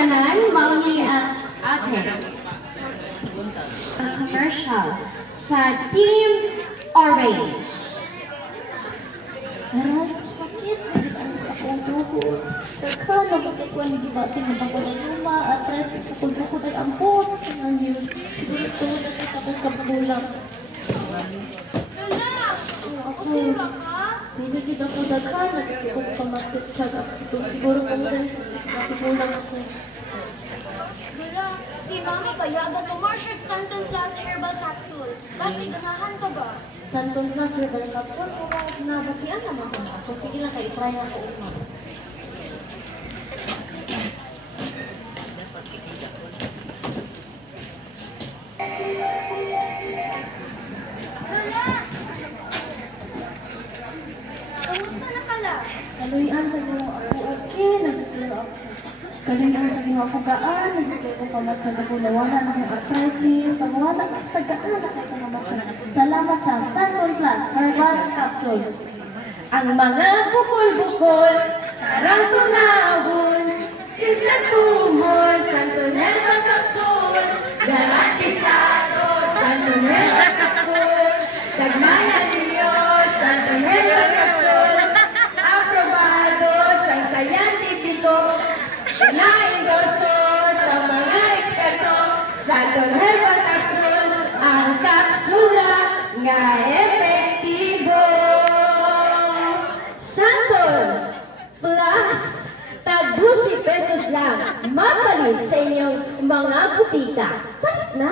tanan, mauni okay. Commercial sa Team Orange. Sakit, ang dugo. Teka, nagkakikuan di ba sinabang ko na luma at pukul-pukul ay ampot. Ang yun. Dito na sa tapos kapulang. Ako, hindi kita ko daghan. Nagkakikuan ko pamasket siya. Siguro ko rin sa kapulang ako. Gula, si Mami payagan to Marshall Santon Plus Herbal Capsule. Basi, ganahan ka ba? Santon na herbal capsule ko na basihan naman ko na ako. Sige lang kayo, try na ko umang. Gula! Kamusta na kala? Kaluyan sa mga ako, okay, nagsusulo ako. Kaluyan sa mga kagaan, nagsusulo ko pamatag ako na wala na kong arthritis, pag wala na sa gaan na kayo pamatag. Salamat sa Santon Plus Herbal Capsules. Ang mga bukol-bukol, sarang tunawon, since nagtumor, Santo Herbal Capsule, garantisado, Santo Herbal Capsule, nagmahal ninyo, Santo Herbal Capsule, aprobado sa sayantipiko, na-endorso sa mga eksperto, Santo Herbal Capsule, ang kapsula nga epektibo. Santon Plus, tag 12 pesos lang, mapalit sa inyong mga butika. Palit na!